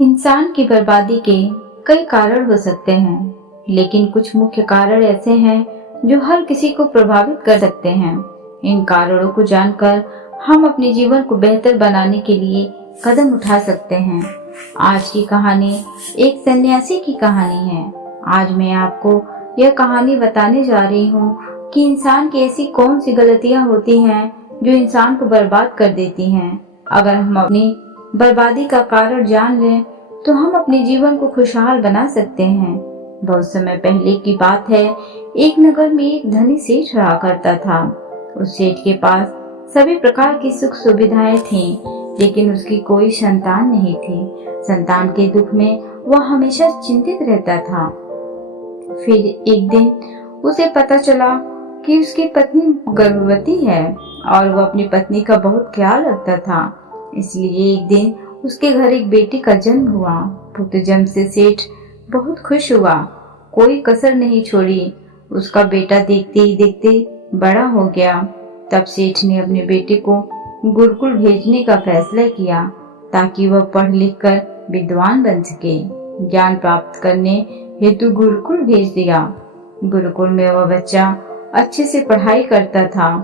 इंसान की बर्बादी के कई कारण हो सकते हैं, लेकिन कुछ मुख्य कारण ऐसे हैं जो हर किसी को प्रभावित कर सकते हैं। इन कारणों को जानकर हम अपने जीवन को बेहतर बनाने के लिए कदम उठा सकते हैं। आज की कहानी एक सन्यासी की कहानी है। आज मैं आपको यह कहानी बताने जा रही हूँ कि इंसान की ऐसी कौन सी गलतियाँ होती हैं जो इंसान को बर्बाद कर देती हैं। अगर हम अपनी बर्बादी का कारण जान लें तो हम अपने जीवन को खुशहाल बना सकते हैं। बहुत समय पहले की बात है। एक नगर में एक धनी सेठ रहा करता था। उस सेठ के पास सभी प्रकार की सुख सुविधाएं थीं, लेकिन उसकी कोई संतान नहीं थी। संतान के दुख में वह हमेशा चिंतित रहता था। फिर एक दिन उसे पता चला कि उसकी पत्नी गर्भवती है और वह अपनी पत्नी का बहुत ख्याल रखता था। इसलिए एक दिन उसके घर एक बेटी का जन्म हुआ। पुत्र जन्म से सेठ बहुत खुश हुआ, कोई कसर नहीं छोड़ी। उसका बेटा देखते ही देखते बड़ा हो गया। तब सेठ ने अपने बेटे को गुरुकुल भेजने का फैसला किया ताकि वह पढ़ लिख कर विद्वान बन सके। ज्ञान प्राप्त करने हेतु गुरुकुल भेज दिया। गुरुकुल में वह बच्चा अच्छे से पढ़ाई करता था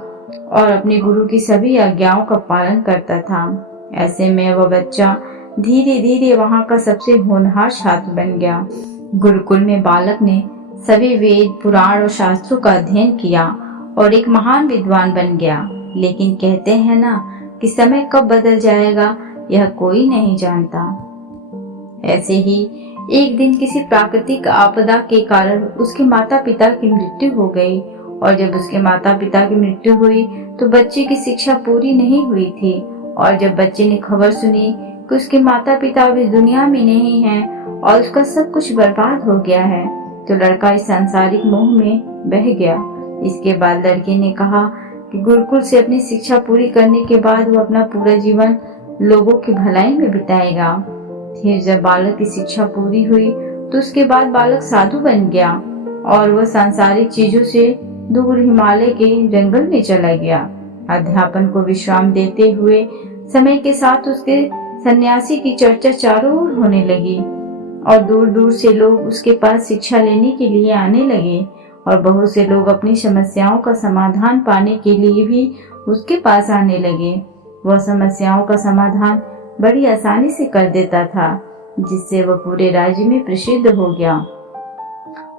और अपने गुरु की सभी आज्ञाओं का पालन करता था। ऐसे में वह बच्चा धीरे धीरे वहाँ का सबसे होनहार छात्र बन गया। गुरुकुल में बालक ने सभी वेद, पुराण और शास्त्रों का अध्ययन किया और एक महान विद्वान बन गया। लेकिन कहते हैं ना कि समय कब बदल जाएगा यह कोई नहीं जानता। ऐसे ही एक दिन किसी प्राकृतिक आपदा के कारण उसके माता पिता की मृत्यु हो गई। और जब उसके माता पिता की मृत्यु हुई तो बच्चे की शिक्षा पूरी नहीं हुई थी। और जब बच्चे ने खबर सुनी कि उसके माता पिता अब इस दुनिया में नहीं हैं और उसका सब कुछ बर्बाद हो गया है, तो लड़का इस सांसारिक मोह में बह गया। इसके बाद लड़के ने कहा कि गुरुकुल से अपनी शिक्षा पूरी करने के बाद वो अपना पूरा जीवन लोगों की भलाई में बिताएगा। फिर जब बालक की शिक्षा पूरी हुई तो उसके बाद बालक साधु बन गया और वह सांसारिक चीजों से दूर हिमालय के जंगल में चला गया। अध्यापन को विश्राम देते हुए समय के साथ उसके सन्यासी की चर्चा चारों ओर होने लगी और दूर दूर से लोग उसके पास शिक्षा लेने के लिए आने लगे। और बहुत से लोग अपनी समस्याओं का समाधान पाने के लिए भी उसके पास आने लगे। वह समस्याओं का समाधान बड़ी आसानी से कर देता था, जिससे वह पूरे राज्य में प्रसिद्ध हो गया।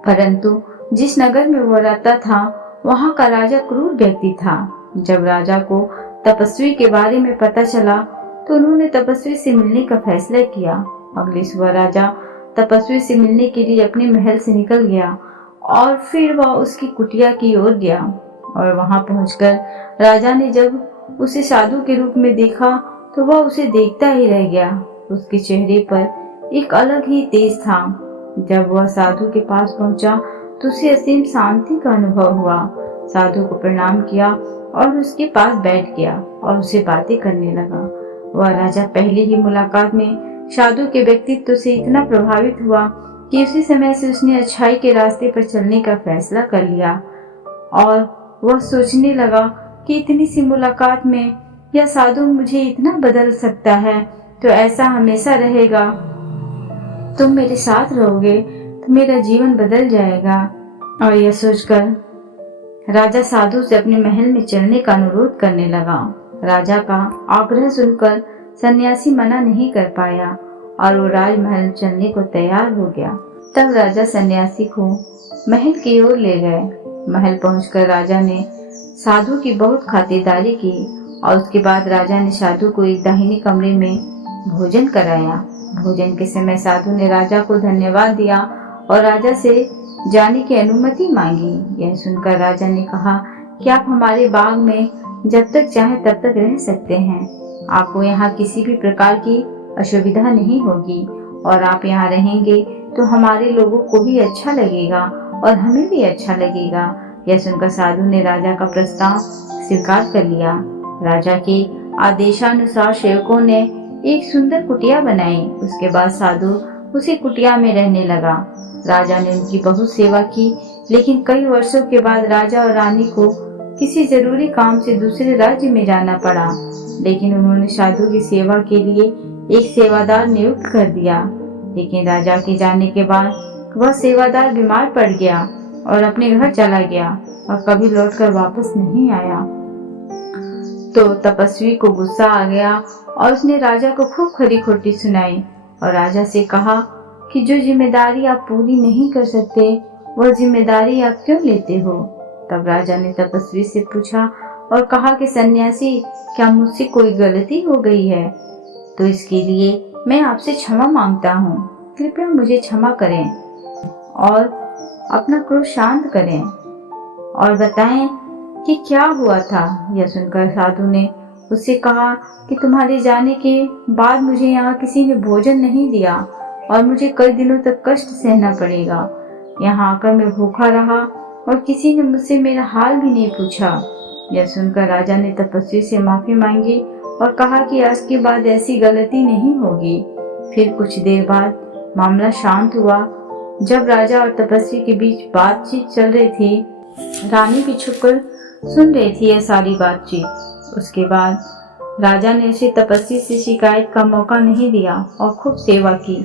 परंतु जिस नगर में वह रहता था वहाँ का राजा क्रूर व्यक्ति था। जब राजा को तपस्वी के बारे में पता चला तो उन्होंने तपस्वी से मिलने का फैसला किया। अगली सुबह राजा तपस्वी से मिलने के लिए अपने महल से निकल गया और फिर वह उसकी कुटिया की ओर गया। और वहां पहुंचकर राजा ने जब उसे साधु के रूप में देखा तो वह उसे देखता ही रह गया। उसके चेहरे पर एक अलग ही तेज था। जब वह साधु के पास पहुंचा तो उसे असीम शांति का अनुभव हुआ। साधु को प्रणाम किया और उसके पास बैठ गया और उसे बातें करने लगा। वह राजा पहली ही मुलाकात में साधु के व्यक्तित्व से इतना प्रभावित हुआ कि उसी समय से उसने अच्छाई के रास्ते पर चलने का फैसला कर लिया। और वह सोचने लगा कि इतनी सी मुलाकात में यह साधु मुझे इतना बदल सकता है तो ऐसा हमेशा रहेगा। तुम मेरे साथ रहोगे तो मेरा जीवन बदल जाएगा। और यह सोचकर राजा साधु से अपने महल में चलने का अनुरोध करने लगा। राजा का आग्रह सुनकर सन्यासी मना नहीं कर पाया और वो राजमहल चलने को तैयार हो गया। तब राजा सन्यासी को महल की ओर ले गए। महल पहुंचकर राजा ने साधु की बहुत खातिरदारी की और उसके बाद राजा ने साधु को एक दाहिने कमरे में भोजन कराया। भोजन के समय साधु ने राजा को धन्यवाद दिया और राजा से जाने की अनुमति मांगी। यह सुनकर राजा ने कहा कि आप हमारे बाग में जब तक चाहे तब तक रह सकते हैं। आपको यहाँ किसी भी प्रकार की असुविधा नहीं होगी और आप यहाँ रहेंगे तो हमारे लोगों को भी अच्छा लगेगा और हमें भी अच्छा लगेगा। यह सुनकर साधु ने राजा का प्रस्ताव स्वीकार कर लिया। राजा के आदेशानुसार सेवकों ने एक सुंदर कुटिया बनाई। उसके बाद साधु उसी कुटिया में रहने लगा। राजा ने उनकी बहुत सेवा की, लेकिन कई वर्षों के बाद राजा और रानी को किसी जरूरी काम से दूसरे राज्य में जाना पड़ा। लेकिन उन्होंने साधु की सेवा के लिए एक सेवादार नियुक्त कर दिया। लेकिन राजा के जाने के बाद वह सेवादार बीमार पड़ गया और अपने घर चला गया और कभी लौटकर वापस नहीं आया। तो तपस्वी को गुस्सा आ गया और उसने राजा को खूब खरी खोटी सुनाई और राजा से कहा कि जो जिम्मेदारी आप पूरी नहीं कर सकते वह जिम्मेदारी आप क्यों लेते हो। तब राजा ने तपस्वी से पूछा और कहा कि सन्यासी, क्या मुझसे कोई गलती हो गई है? तो इसके लिए मैं आपसे क्षमा मांगता हूँ। कृपया मुझे क्षमा करें और अपना क्रोध शांत करें और बताएं कि क्या हुआ था। यह सुनकर साधु ने उससे कहा कि तुम्हारे जाने के बाद मुझे यहाँ किसी ने भोजन नहीं दिया और मुझे कई दिनों तक कष्ट सहना पड़ेगा। यहाँ आकर मैं भूखा रहा और किसी ने मुझसे मेरा हाल भी नहीं पूछा। यह सुनकर राजा ने तपस्वी से माफी मांगी और कहा कि आज के बाद ऐसी गलती नहीं होगी। फिर कुछ देर बाद मामला शांत हुआ। जब राजा और तपस्वी के बीच बातचीत चल रही थी, रानी भी छुपकर सुन रही थी यह सारी बातचीत। उसके बाद राजा ने उसे तपस्वी से शिकायत का मौका नहीं दिया और खूब सेवा की।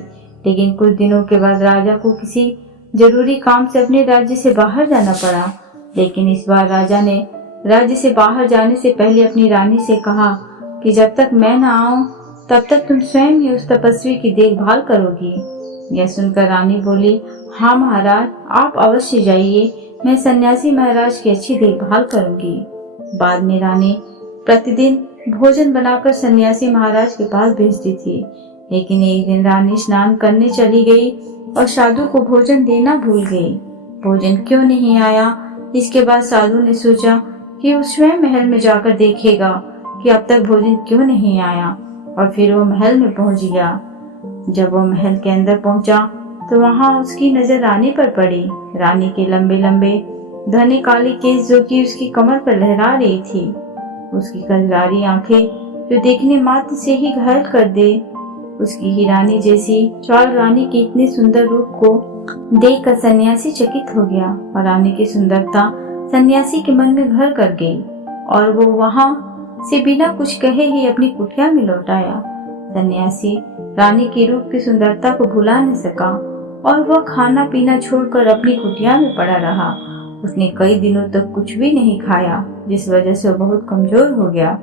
लेकिन कुछ दिनों के बाद राजा को किसी जरूरी काम से अपने राज्य से बाहर जाना पड़ा। लेकिन इस बार राजा ने राज्य से बाहर जाने से पहले अपनी रानी से कहा कि जब तक मैं न आऊं तब तक तुम स्वयं ही उस तपस्वी की देखभाल करोगी। यह सुनकर रानी बोली, हाँ महाराज, आप अवश्य जाइए, मैं सन्यासी महाराज की अच्छी देखभाल करूंगी। बाद में रानी प्रतिदिन भोजन बनाकर सन्यासी महाराज के पास भेजती थी। लेकिन एक दिन रानी स्नान करने चली गई और साधु को भोजन देना भूल गई। भोजन क्यों नहीं आया? इसके बाद साधु ने सोचा कि वो स्वयं महल में जाकर देखेगा कि अब तक भोजन क्यों नहीं आया, और फिर वो महल में पहुंच गया। जब वो महल के अंदर पहुंचा तो वहां उसकी नजर रानी पर पड़ी। रानी के लंबे लंबे घने काले केस जो कि उसकी कमर पर लहरा रही थी, उसकी कजरारी आंखें जो देखने मात्र से ही घायल कर दे, उसकी ही रानी जैसी चाल रानी के इतने सुंदर रूप को देखकर सन्यासी चकित हो गया और रानी की सुंदरता सन्यासी के मन में घर कर गई और वो वहां से बिना कुछ कहे ही अपनी कुटिया में लौट आया। सन्यासी रानी के रूप की सुंदरता को भुला नहीं सका और वह खाना पीना छोड़कर अपनी कुटिया में पड़ा रहा। उसने कई दिनों तक कुछ भी नहीं खाया, जिस वजह से वह बहुत कमजोर हो गया।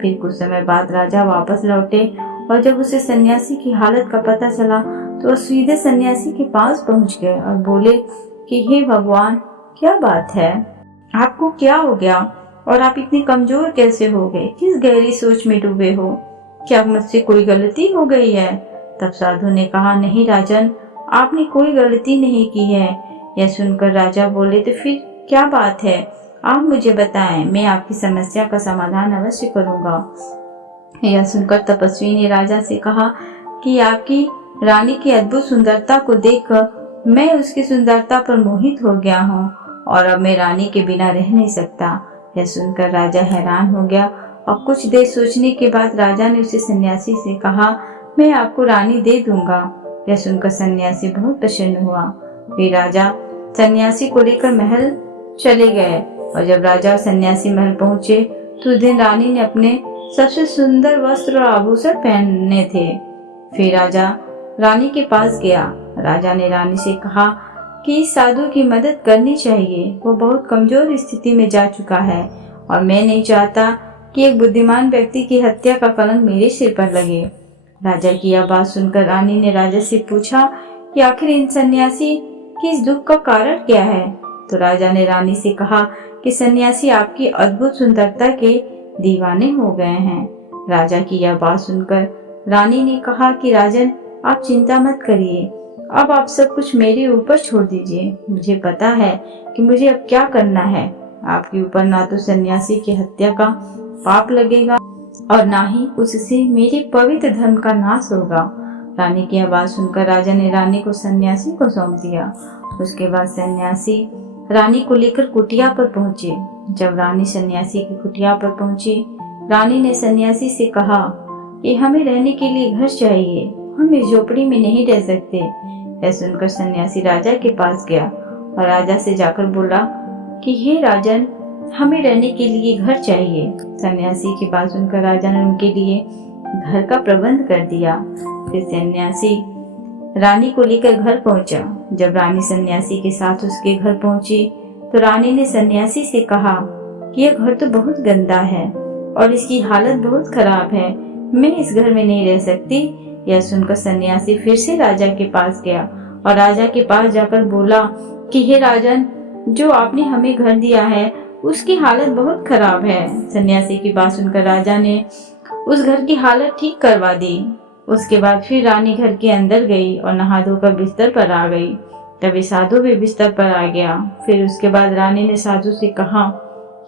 फिर कुछ समय बाद राजा वापस लौटे और जब उसे सन्यासी की हालत का पता चला तो वह सीधे सन्यासी के पास पहुंच गए और बोले कि हे भगवान, क्या बात है, आपको क्या हो गया और आप इतने कमजोर कैसे हो गए? किस गहरी सोच में डूबे हो? क्या मुझसे कोई गलती हो गई है? तब साधु ने कहा, नहीं राजन, आपने कोई गलती नहीं की है। यह सुनकर राजा बोले, तो फिर क्या बात है, आप मुझे बताएं, मैं आपकी समस्या का समाधान अवश्य करूंगा। यह सुनकर तपस्वी ने राजा से कहा कि आपकी रानी की अद्भुत सुंदरता को देखकर मैं उसकी सुंदरता पर मोहित हो गया हूँ और अब मैं रानी के बिना रह नहीं सकता। यह सुनकर राजा हैरान हो गया और कुछ देर सोचने के बाद राजा ने उसे सन्यासी से कहा, मैं आपको रानी दे दूंगा। यह सुनकर सन्यासी बहुत प्रसन्न हुआ। फिर राजा सन्यासी को लेकर महल चले गए और जब राजा और सन्यासी महल पहुंचे तो उस दिन रानी ने अपने सबसे सुंदर वस्त्र और आभूषण पहने थे। फिर राजा रानी के पास गया। राजा ने रानी से कहा कि इस साधु की मदद करनी चाहिए, वो बहुत कमजोर स्थिति में जा चुका है और मैं नहीं चाहता कि एक बुद्धिमान व्यक्ति की हत्या का कलंक मेरे सिर पर लगे। राजा की यह बात सुनकर रानी ने राजा से पूछा कि आखिर इन सन्यासी की इस दुख का कारण क्या है। तो राजा ने रानी से कहा कि सन्यासी आपकी अद्भुत सुंदरता के दीवाने हो गए हैं। राजा की यह बात सुनकर रानी ने कहा कि राजन, आप चिंता मत करिए, अब आप सब कुछ मेरे ऊपर छोड़ दीजिए। मुझे पता है कि मुझे अब क्या करना है। आपके ऊपर ना तो सन्यासी की हत्या का पाप लगेगा और ना ही उससे मेरे पवित्र धर्म का नाश होगा। रानी की आवाज सुनकर राजा ने रानी को सन्यासी को सौंप दिया। उसके बाद सन्यासी रानी को लेकर कुटिया पर पहुंचे। जब रानी सन्यासी की कुटिया पर पहुंची, रानी ने सन्यासी से कहा कि हमें रहने के लिए घर चाहिए, हम इस झोपड़ी में नहीं रह सकते। यह सुनकर सन्यासी राजा के पास गया और राजा से जाकर बोला कि हे राजन, हमें रहने के लिए घर चाहिए। सन्यासी की बात सुनकर राजा ने उनके लिए घर का प्रबंध कर दिया। फिर सन्यासी रानी को लेकर घर पहुंचा। जब रानी सन्यासी के साथ उसके घर पहुंची तो रानी ने सन्यासी से कहा कि यह घर तो बहुत गंदा है और इसकी हालत बहुत खराब है, मैं इस घर में नहीं रह सकती। यह सुनकर सन्यासी फिर से राजा के पास गया और राजा के पास जाकर बोला कि हे राजन, जो आपने हमें घर दिया है उसकी हालत बहुत खराब है। सन्यासी की बात सुनकर राजा ने उस घर की हालत ठीक करवा दी। उसके बाद फिर रानी घर के अंदर गई और नहा धोकर बिस्तर पर आ गई। तभी साधु भी बिस्तर पर आ गया। फिर उसके बाद रानी ने साधु से कहा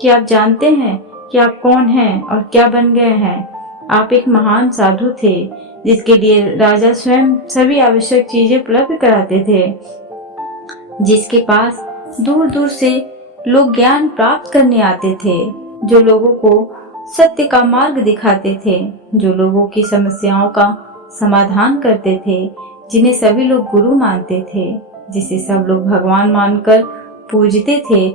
कि आप जानते हैं कि आप कौन हैं और क्या बन गए हैं। आप एक महान साधु थे जिसके लिए राजा स्वयं सभी आवश्यक चीजें उपलब्ध कराते थे, जिसके पास दूर दूर से लोग ज्ञान प्राप्त करने आते थे, जो लोगों को सत्य का मार्ग दिखाते थे, जो लोगों की समस्याओं का समाधान करते थे, जिन्हें सभी लोग गुरु मानते थे, जिसे सब लोग भगवान मानकर पूजते थे।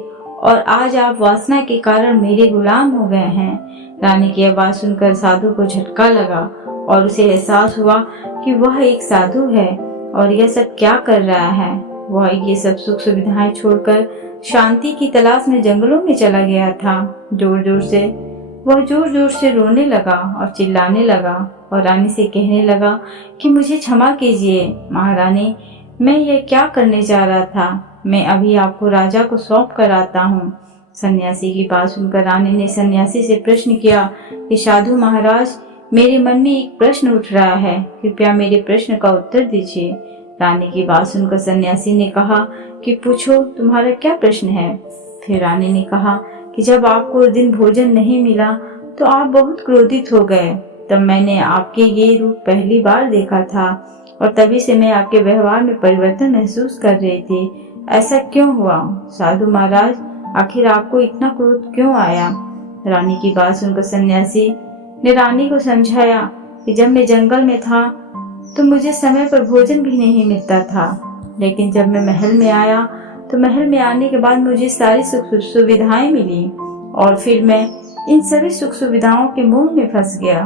और आज आप वासना के कारण मेरे गुलाम हो गए हैं। रानी की आवाज सुनकर साधु को झटका लगा और उसे एहसास हुआ कि वह एक साधु है और यह सब क्या कर रहा है। वह ये सब सुख सुविधाएं छोड़कर शांति की तलाश में जंगलों में चला गया था। वह जोर जोर से रोने लगा और चिल्लाने लगा और रानी से कहने लगा कि मुझे क्षमा कीजिए महारानी, मैं ये क्या करने जा रहा था। मैं अभी आपको राजा को सौंप कर आता हूँ। सन्यासी की बात सुनकर रानी ने सन्यासी से प्रश्न किया कि साधु महाराज, मेरे मन में एक प्रश्न उठ रहा है, कृपया मेरे प्रश्न का उत्तर दीजिए। रानी की बात सुनकर सन्यासी ने कहा कि पूछो, तुम्हारा क्या प्रश्न है। फिर रानी ने कहा कि जब आपको उस दिन भोजन नहीं मिला तो आप बहुत क्रोधित हो गए। तब मैंने आपके ये रूप पहली बार देखा था और तभी से मैं आपके व्यवहार में परिवर्तन महसूस कर रही थी। ऐसा क्यों हुआ साधु महाराज, आखिर आपको इतना क्रोध क्यों आया। रानी की बात सुनकर सन्यासी ने रानी को समझाया कि जब मैं जंगल में था तो मुझे समय पर भोजन भी नहीं मिलता था, लेकिन जब मैं महल में आया तो महल में आने के बाद मुझे सारी सुख सुविधाएं मिली और फिर मैं इन सभी सुख सुविधाओं के मोह में फंस गया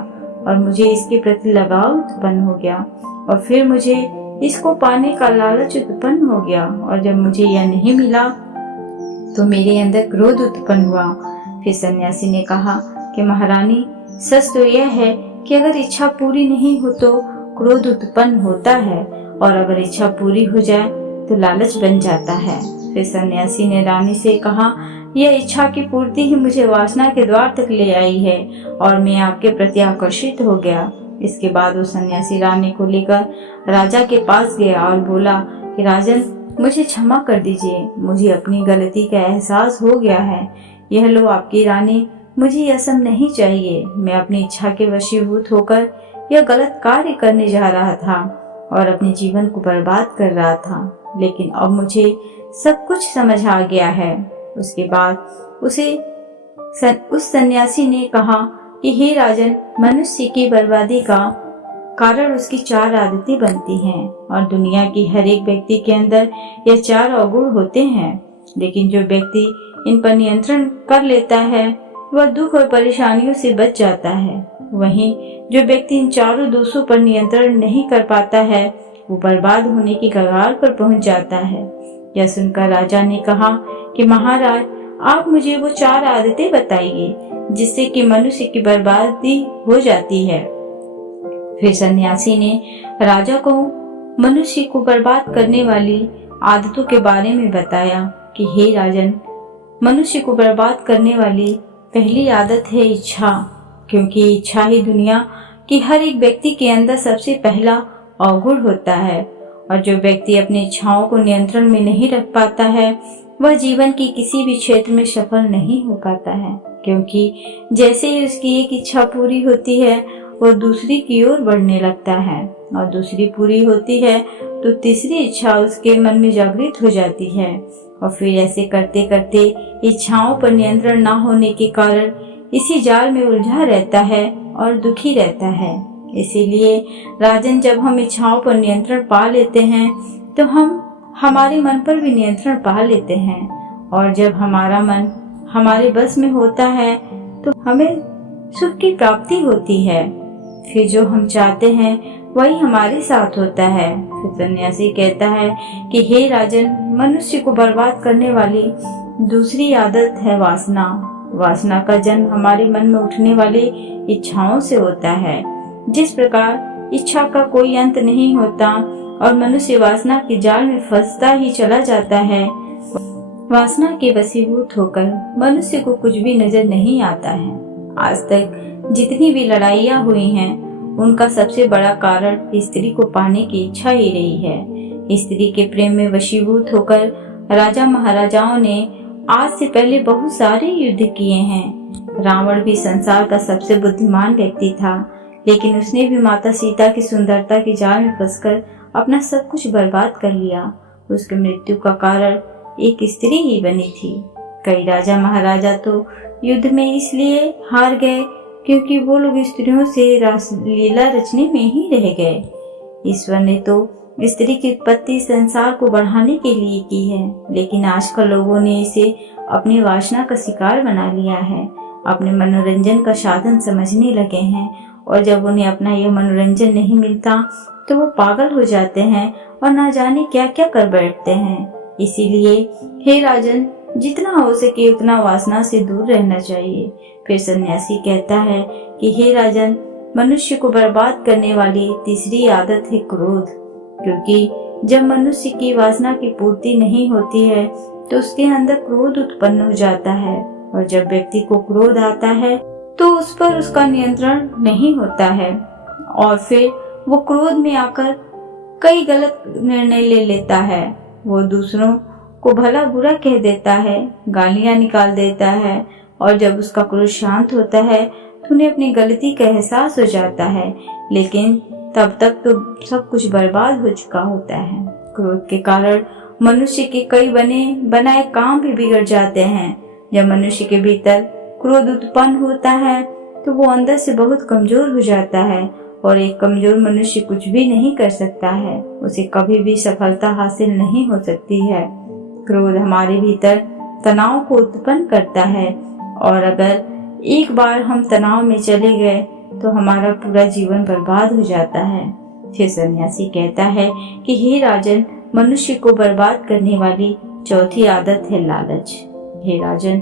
और मुझे इसके प्रति लगाव उत्पन्न हो गया और फिर मुझे इसको पाने का लालच उत्पन्न हो गया और जब मुझे यह नहीं मिला तो मेरे अंदर क्रोध उत्पन्न हुआ। फिर सन्यासी ने कहा कि महारानी, सच तो यह है कि अगर इच्छा पूरी नहीं हो तो क्रोध उत्पन्न होता है और अगर इच्छा पूरी हो जाए तो लालच बन जाता है। फिर सन्यासी ने रानी से कहा, यह इच्छा की पूर्ति ही मुझे वासना के द्वार तक ले आई है और मैं आपके प्रति आकर्षित हो गया। इसके बाद वो सन्यासी रानी को लेकर राजा के पास गया और बोला कि राजन, मुझे क्षमा कर दीजिए, मुझे अपनी गलती का एहसास हो गया है। यह लो आपकी रानी, मुझे यह सब नहीं चाहिए। मैं अपनी इच्छा के वशीभूत होकर यह गलत कार्य करने जा रहा था और अपने जीवन को बर्बाद कर रहा था, लेकिन अब मुझे सब कुछ समझ आ गया है। उसके बाद उस सन्यासी ने कहा कि हे राजन, मनुष्य की बर्बादी का कारण उसकी 4 आदतें बनती हैं और दुनिया की हर एक व्यक्ति के अंदर यह 4 अवगुण होते हैं, लेकिन जो व्यक्ति इन पर नियंत्रण कर लेता है वह दुख और परेशानियों से बच जाता है। वहीं जो व्यक्ति इन 4 दोषों पर नियंत्रण नहीं कर पाता है वो बर्बाद होने की कगार पर पहुंच जाता है। यह सुनकर राजा ने कहा कि महाराज, आप मुझे वो 4 आदतें बताइए जिससे कि मनुष्य की बर्बादी हो जाती है। फिर सन्यासी ने राजा को मनुष्य को बर्बाद करने वाली आदतों के बारे में बताया कि हे राजन, मनुष्य को बर्बाद करने वाली पहली आदत है इच्छा, क्योंकि इच्छा ही दुनिया की हर एक व्यक्ति के अंदर सबसे पहला अवगुण होता है और जो व्यक्ति अपनी इच्छाओं को नियंत्रण में नहीं रख पाता है वह जीवन की किसी भी क्षेत्र में सफल नहीं हो पाता है, क्योंकि जैसे ही उसकी एक इच्छा पूरी होती है वह दूसरी की ओर बढ़ने लगता है और दूसरी पूरी होती है तो तीसरी इच्छा उसके मन में जागृत हो जाती है और फिर ऐसे करते करते इच्छाओं पर नियंत्रण न होने के कारण इसी जाल में उलझा रहता है और दुखी रहता है। इसीलिए राजन, जब हम इच्छाओं पर नियंत्रण पा लेते हैं तो हम हमारे मन पर भी नियंत्रण पा लेते हैं और जब हमारा मन हमारे बस में होता है तो हमें सुख की प्राप्ति होती है। फिर जो हम चाहते हैं वही हमारे साथ होता है। फिर सन्यासी कहता है कि हे राजन, मनुष्य को बर्बाद करने वाली दूसरी आदत है वासना। वासना का जन्म हमारे मन में उठने वाली इच्छाओं से होता है। जिस प्रकार इच्छा का कोई अंत नहीं होता और मनुष्य वासना के जाल में फंसता ही चला जाता है, वासना के वशीभूत होकर मनुष्य को कुछ भी नजर नहीं आता है। आज तक जितनी भी लड़ाइयाँ हुई हैं, उनका सबसे बड़ा कारण स्त्री को पाने की इच्छा ही रही है। स्त्री के प्रेम में वशीभूत होकर राजा महाराजाओं ने आज से पहले बहुत सारे युद्ध किए हैं। रावण भी संसार का सबसे बुद्धिमान व्यक्ति था, लेकिन उसने भी माता सीता की सुंदरता के जाल में फंसकर अपना सब कुछ बर्बाद कर लिया। उसकी मृत्यु का कारण एक स्त्री ही बनी थी। कई राजा महाराजा तो युद्ध में इसलिए हार गए क्योंकि वो लोग स्त्रियों से रासलीला रचने में ही रह गए। ईश्वर ने तो स्त्री की उत्पत्ति संसार को बढ़ाने के लिए की है, लेकिन आजकल लोगों ने इसे अपनी वासना का शिकार बना लिया है, अपने मनोरंजन का साधन समझने लगे हैं। और जब उन्हें अपना यह मनोरंजन नहीं मिलता तो वो पागल हो जाते हैं और ना जाने क्या क्या कर बैठते हैं। इसीलिए हे राजन, जितना हो सके उतना वासना से दूर रहना चाहिए। फिर सन्यासी कहता है कि हे राजन, मनुष्य को बर्बाद करने वाली तीसरी आदत है क्रोध। क्योंकि जब मनुष्य की वासना की पूर्ति नहीं होती है तो उसके अंदर क्रोध उत्पन्न हो जाता है, और जब व्यक्ति को क्रोध आता है तो उस पर उसका नियंत्रण नहीं होता है और फिर वो क्रोध में आकर कई गलत निर्णय ले लेता है। वो दूसरों को भला बुरा कह देता है, गालियां निकाल देता है, और जब उसका क्रोध शांत होता है तो उन्हें अपनी गलती का एहसास हो जाता है, लेकिन तब तक तो सब कुछ बर्बाद हो चुका होता है। क्रोध के कारण मनुष्य के कई बने बनाए काम भी बिगड़ जाते हैं। जब मनुष्य के भीतर क्रोध उत्पन्न होता है तो वो अंदर से बहुत कमजोर हो जाता है, और एक कमजोर मनुष्य कुछ भी नहीं कर सकता है, उसे कभी भी सफलता हासिल नहीं हो सकती है। क्रोध हमारे भीतर तनाव को उत्पन्न करता है, और अगर एक बार हम तनाव में चले गए तो हमारा पूरा जीवन बर्बाद हो जाता है। फिर सन्यासी कहता है कि हे राजन, मनुष्य को बर्बाद करने वाली चौथी आदत है लालच। हे राजन,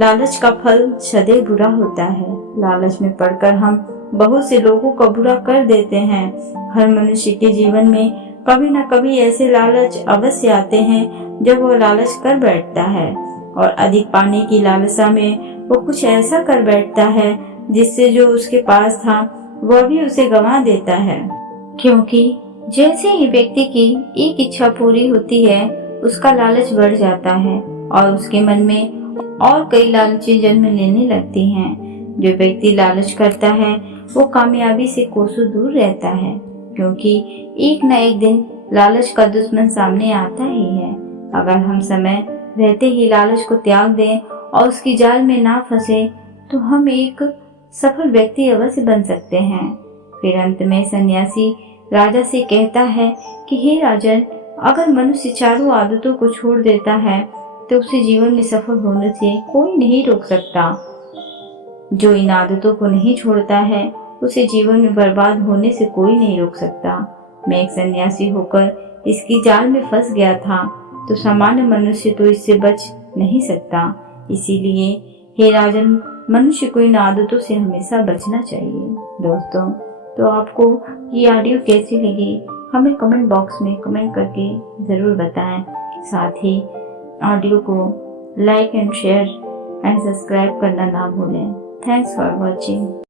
लालच का फल सदैव बुरा होता है। लालच में पड़कर हम बहुत से लोगों का बुरा कर देते हैं। हर मनुष्य के जीवन में कभी न कभी ऐसे लालच अवश्य आते हैं जब वो लालच कर बैठता है, और अधिक पाने की लालसा में वो कुछ ऐसा कर बैठता है जिससे जो उसके पास था वह भी उसे गंवा देता है। क्योंकि जैसे ही व्यक्ति की एक इच्छा पूरी होती है, उसका लालच बढ़ जाता है और उसके मन में और कई लालचें जन्म लेने लगती हैं। जो व्यक्ति लालच करता है वो कामयाबी से कोसों दूर रहता है, क्योंकि एक न एक दिन लालच का दुश्मन सामने आता ही है। अगर हम समय रहते ही लालच को त्याग दें और उसकी जाल में ना फंसे तो हम एक सफल व्यक्ति अवश्य बन सकते हैं। फिर अंत में सन्यासी राजा से कहता है कि हे राजन, अगर मनुष्य चारों आदतों को छोड़ देता है तो उसे जीवन में सफल होने से कोई नहीं रोक सकता। जो इन आदतों को नहीं छोड़ता है उसे जीवन में बर्बाद होने से कोई नहीं रोक सकता। मैं एक सन्यासी होकर इसकी जाल में फंस गया था, तो सामान्य मनुष्य तो इससे बच नहीं सकता। इसीलिए हे राजन, मनुष्य को इन आदतों से हमेशा बचना चाहिए। दोस्तों, तो आपको ये ऑडियो कैसी लगी हमें कमेंट बॉक्स में कमेंट करके ज़रूर बताएं। साथ ही ऑडियो को like and share and subscribe करना ना भूलें। Thanks for watching.